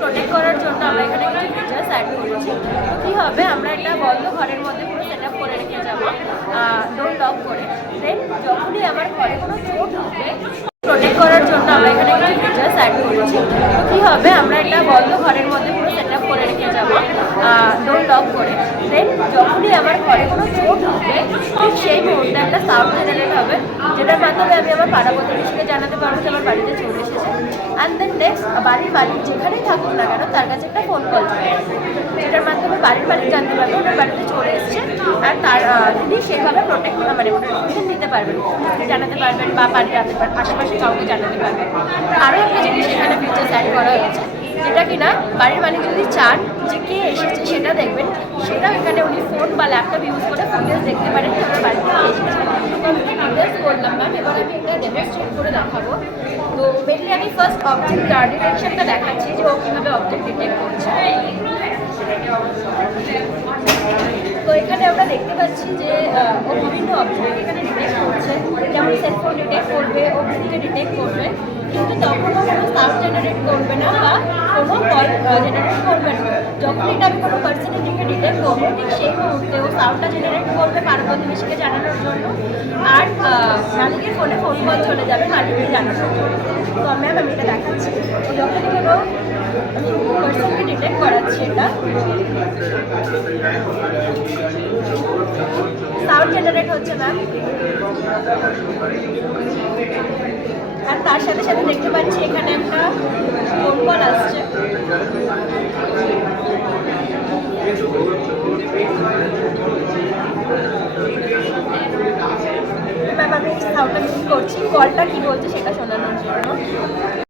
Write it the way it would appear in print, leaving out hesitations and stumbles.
Protect করার জন্য আমরা এখানে কিছু ফিচার্স অ্যাড করেছি। তো কী হবে, আমরা একটা বন্ধ ঘরের মধ্যে পুরো সেট আপ করে রেখে যাবো ডোর লক করে। দেন যখনই আমার ঘরে কোনো চোট উঠবে, প্রোটেক্ট করার জন্য আমরা এখানে কিছু ফিচার্স অ্যাড করেছি। তো কী হবে, আমরা একটা বন্ধ ঘরের মধ্যে পুরো সেট আপ করে রেখে যাবো ডোর লক করে। দেন যখনই আমার ঘরে কোনো চোট উঠবে, ঠিক সেই মুহূর্তে একটা সাউন্ড জেনারেট হবে, যেটার মাধ্যমে আমি আমার পাড়া প্রতিবেশীকে জানাতে পারবো যে আমার বাড়িতে চলে এসেছে। অ্যান্ড দেন নেক্সট বাড়ির মালিক যেখানেই থাকুক না কেন, তার কাছে একটা ফোন কল চলে আসবে, যেটার মাধ্যমে বাড়ির মালিক জানতে পারবে ওনার বাড়িতে চলে এসছে। আর তিনি সেইভাবে প্রোটেক্ট নোটিফিকেশন দিতে পারবেন, জানাতে পারবেন বা বাড়ির আশেপাশে কাউকে জানাতে পারবেন। আরও একটা জিনিস এখানে ফিচার্স অ্যাড করা হয়েছে, যেটা কিনা বাড়ির মালিক যদি চান যে কে এসেছে সেটা দেখবেন, সেটাও এখানে উনি ফোন বা ল্যাপটপ ইউজ করে ফুটেজ দেখতে পারেন যে আমার বাড়িতে এসেছে। তো আমি ডিটেলস করলাম ম্যাম, এবার আমি এটা ডেমনস্ট্রেট করে দেখাবো। তো মেনলি আমি ফার্স্ট অবজেক্ট ডিটেকশনটা দেখাচ্ছি যে ও কীভাবে অবজেক্ট ডিটেক্ট করছে। তো এখানে আমরা দেখতে পাচ্ছি যে ও বিভিন্ন অবজেক্ট এখানে ডিটেক্ট করছে, যেমন সেলফোন ডিটেক্ট করবে, ও বুককে ডিটেক্ট করবে, কিন্তু তখনও কোনো সাউন্ড জেনারেট করবে না বা কোনো কল জেনারেট করবে না। যখন এটা আমি কোনো পার্সনের দিকে ডিটেক্ট করবো, ঠিক সেই মুহূর্তে ও সাউন্ডটা জেনারেট করবে পাড়া প্রতিবেশীকে জানানোর জন্য, আর মালিকের ফোনে ফোন কল চলে যাবে মালিককে জানানোর জন্য। তো ম্যাম আমি এটা দেখাচ্ছি। তো যখনই কোনো আমি পার্সনকে ডিটেক্ট করাচ্ছি, এটা সাউন্ড জেনারেট হচ্ছে ম্যাম, আর তার সাথে সাথে দেখতে পাচ্ছি এখানে একটা ফোন কল আসছে। ম্যাম আমি সাউন্ডটা মিস করছি, কলটা কী বলছে সেটা শোনানোর জন্য।